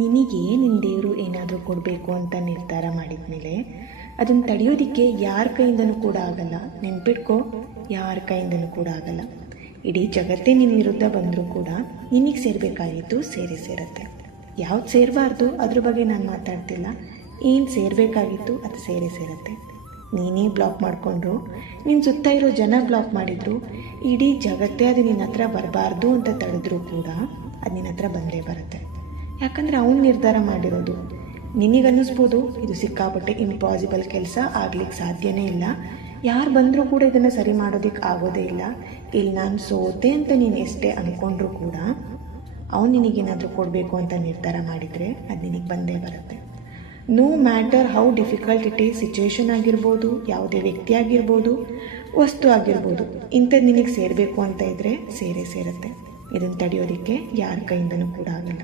ನಿನಗೆ ನಿನ್ನ ದೇವರು ಏನಾದರೂ ಕೊಡಬೇಕು ಅಂತ ನಿರ್ಧಾರ ಮಾಡಿದ ಮೇಲೆ ಅದನ್ನು ತಡೆಯೋದಕ್ಕೆ ಯಾರ ಕೈಯಿಂದನೂ ಕೂಡ ಆಗಲ್ಲ. ನೆನ್ಪಿಟ್ಕೋ, ಯಾರ ಕೈಯಿಂದನೂ ಕೂಡ ಆಗಲ್ಲ. ಇಡೀ ಜಗತ್ತೇ ನಿನ್ನ ವಿರುದ್ಧ ಬಂದರೂ ಕೂಡ ನಿನಗೆ ಸೇರಬೇಕಾಗಿತ್ತು ಸೇರುತ್ತೆ. ಯಾವ್ದು ಸೇರಬಾರ್ದು ಅದ್ರ ಬಗ್ಗೆ ನಾನು ಮಾತಾಡ್ತಿಲ್ಲ. ಏನು ಸೇರಬೇಕಾಗಿತ್ತು ಅದು ಸೇರುತ್ತೆ. ನೀನೇ ಬ್ಲಾಕ್ ಮಾಡಿಕೊಂಡ್ರು, ನಿನ್ನ ಸುತ್ತ ಇರೋ ಜನ ಬ್ಲಾಕ್ ಮಾಡಿದ್ರು, ಇಡೀ ಜಗತ್ತೇ ಅದು ನಿನ್ನ ಹತ್ರ ಬರಬಾರ್ದು ಅಂತ ತಡೆದ್ರೂ ಕೂಡ ಅದು ನಿನ್ನ ಹತ್ರ ಬಂದೇ ಬರುತ್ತೆ. ಯಾಕಂದರೆ ಅವನು ನಿರ್ಧಾರ ಮಾಡಿರೋದು. ನಿನಗನ್ನಿಸ್ಬೋದು ಇದು ಸಿಕ್ಕಾಪಟ್ಟೆ ಇಂಪಾಸಿಬಲ್ ಕೆಲಸ, ಆಗ್ಲಿಕ್ಕೆ ಸಾಧ್ಯನೇ ಇಲ್ಲ, ಯಾರು ಬಂದರೂ ಕೂಡ ಇದನ್ನು ಸರಿ ಮಾಡೋದಕ್ಕೆ ಆಗೋದೇ ಇಲ್ಲ, ಇಲ್ಲಿ ನಾನು ಸೋತೆ ಅಂತ ನೀನು ಎಷ್ಟೇ ಅಂದ್ಕೊಂಡ್ರೂ ಕೂಡ ಅವನು ನಿನಗೇನಾದರೂ ಕೊಡಬೇಕು ಅಂತ ನಿರ್ಧಾರ ಮಾಡಿದರೆ ಅದು ನಿನಗೆ ಬಂದೇ ಬರುತ್ತೆ. No matter how difficult it is, situation ಆಗಿರ್ಬೋದು, ಯಾವುದೇ ವ್ಯಕ್ತಿ ಆಗಿರ್ಬೋದು, ವಸ್ತು ಆಗಿರ್ಬೋದು, ಇಂಥದ್ದು ನಿನಗೆ ಸೇರಬೇಕು ಅಂತ ಇದ್ದರೆ ಸೇರುತ್ತೆ. ಇದನ್ನು ತಡೆಯೋದಕ್ಕೆ ಯಾರ ಕೈಯಿಂದನೂ ಕೂಡ ಆಗಲ್ಲ.